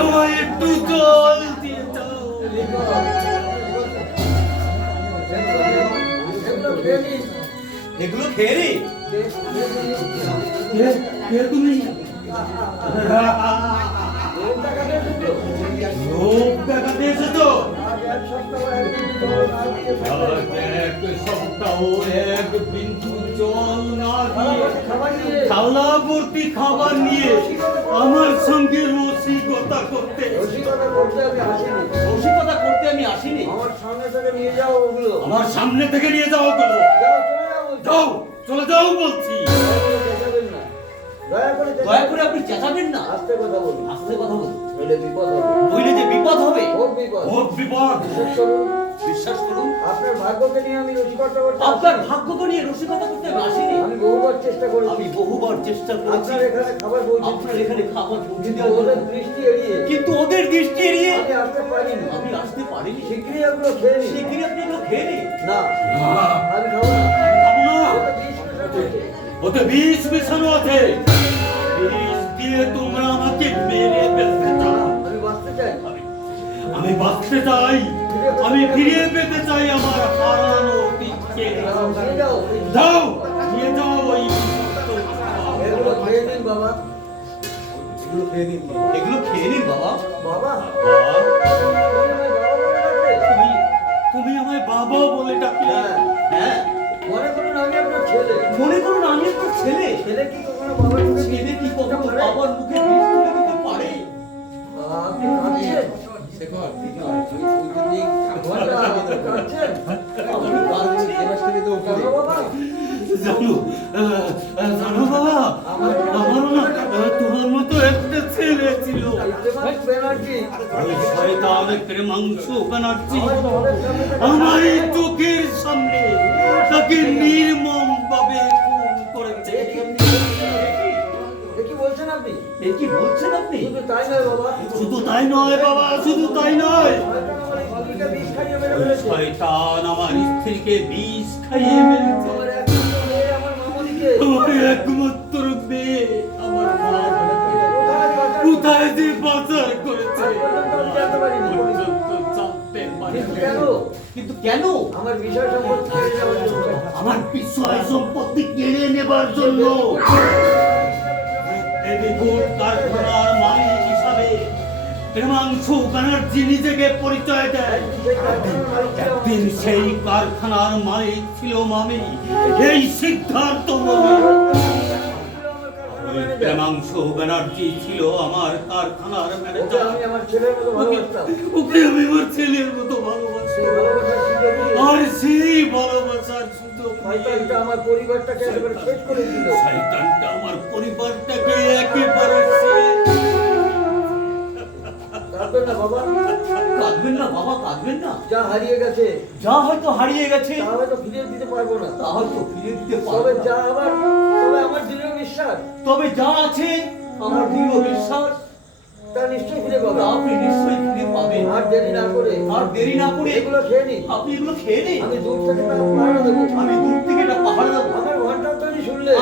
আমায় একটু জল দিয়ে দাও। এগুলো খেয়ে নি? তুমি লোক দেখাতে এসেছো? এক সপ্তাহ এক বিন্দু জল না দিয়ে থালা ভর্তি খাবার নিয়ে আমার সঙ্গে রসিকতা করতে আমি আসিনি। আমার সামনে থেকে নিয়ে যাও ওগুলো। আমার সামনে থেকে নিয়ে যাও ওগুলো। যাও, চলে যাও বলছি। দয়া করে আপনি চেঁচাবেন না। আস্তে কথা বলুন। আস্তে কথা বলুন। নইলে বিপদ হবে। নইলে যে বিপদ হবে। খুব বিপদ। খুব বিপদ। বিশ্বাস করুন। আপনার ভাগ্যকে নিয়ে আমি রসিকতা করতে আপনার ভাগ্যকে নিয়ে রসিকতা করতে আমি আসিনি। আমি বহুবার চেষ্টা করেছি। আমি বহুবার চেষ্টা করেছি। আপনার এখানে খাবার পৌঁছে আপনার এখানে খাবার পৌঁছে কিন্তু দেওয়ার ওদের জন্য। দৃষ্টি এড়িয়ে কিন্তু ওদের দৃষ্টি এড়িয়ে আমি আসতে পারিনি। আমি আসতে পারিনি। শিগগিরই ওগুলো খেয়ে নিন। শিগগিরই আপনি এগুলো খেয়ে নিন। না, আমি খাবো না। খাবো না। ওতে বিষ ওতে বিষ মেশানো আছে। মিশানো আছে। বিষ দিয়ে তোমরা আমাকে মেরে ফেলতে চাও। আমি বাঁচতে চাই। আমি বাঁচতে চাই। আমি ফিরিয়ে পেতে চাই আমার হারানো দিককে। নিয়ে যাও। যাও, নিয়ে যাও ওই এগুলো খেয়ে নিন বাবা। এগুলো খেয়ে নিন। এগুলো খেয়ে নিন বাবা। বাবা, তুমি তুমি আমায় বাবা বলে ডাকলে। হ্যাঁ, হ্যাঁ, মনে করুন আমি আপনার ছেলে। মনে করুন আমি আপনার ছেলে। ছেলে কি কখনো বাবার মুখে ছেলে কি কখনো বাবার মুখে বিষ তুলে দিতে পারে? আপনি কাঁদছেন? কাঁদছেন? আমি কাঁদছি। কেন বাবা? জানো জানো বাবা, আমারও না তোমার মতো একটা ছেলে ছিল। প্রেমাংশু ব্যানার্জি। ওই শয়তান প্রেমাংশু ব্যানার্জি আমার এই চোখের সামনে তাকে নির্মম ভাবে খুন করেছে। এ কি বলছেন আপনি? এ কি বলছেন আপনি? শুধু তাই নয় বাবা। শুধু তাই নয় বাবা, শুধু তাই নয়, শয়তান আমার স্ত্রীকে বিষ খাইয়ে ওই শয়তান আমার স্ত্রীকে বিষ খাইয়ে মেরেছে। মেরেছে। আমার একমাত্র মেয়ে আমার মামনিকে আমার একমাত্র মেয়ে আমার মা কোথায় যে পাচার করেছে জানতে পারিনি। পর্যন্ত জানতে কিন্তু পারিনি। কেন? কিন্তু কেন? আমার বিষয় সম্পত্তি কেড়ে নেওয়ার জন্য। আমার বিষয় সম্পত্তি কেড়ে নেবার জন্য দেবীপুর কারখানার মালিক হিসাবে প্রেমাংশু ব্যানার্জি নিজেকে পরিচয় দেয়। একদিন সেই কারখানার মালিক ছিল আমি, এই সিদ্ধার্থ বলে। ওই প্রেমাংশু ব্যানার্জি ছিল আমার কারখানার ওকে ম্যানেজার। আমি আমার ছেলের মতো ভালোবাসতাম। ওকে আমি আমার ছেলের মতো ভালোবাসি। সেই ভালোবাসার সুযোগই আর সেই ভালোবাসার সুযোগ নিয়ে শয়তানটা আমার পরিবারটাকে একেবারে শেষ করে দিল। শয়তানটা আমার পরিবারটাকে একেবারে শেষ। কাঁদবেন না বাবা। কাঁদবেন না বাবা, কাঁদবেন না। যা হারিয়ে গেছে যা হয়তো হারিয়ে গেছে তা হয়তো ফিরিয়ে দিতে পারবো না। তা হয়তো ফিরে দিতে তবে পারবে না। যা আমার দৃঢ় বিশ্বাস তবে যা আছে আমার দৃঢ় বিশ্বাস তা নিশ্চয়ই ফিরে পাবো। তা আপনি নিশ্চয়ই ফিরে পাবেন। আর দেরি না করে আর দেরি না করে এগুলো খেয়ে নিন। আপনি এগুলো খেয়ে নিন। আমি দূর থেকে তা পাহারা দেবো। আমি দূর থেকে এটা পাহাড় দেবো।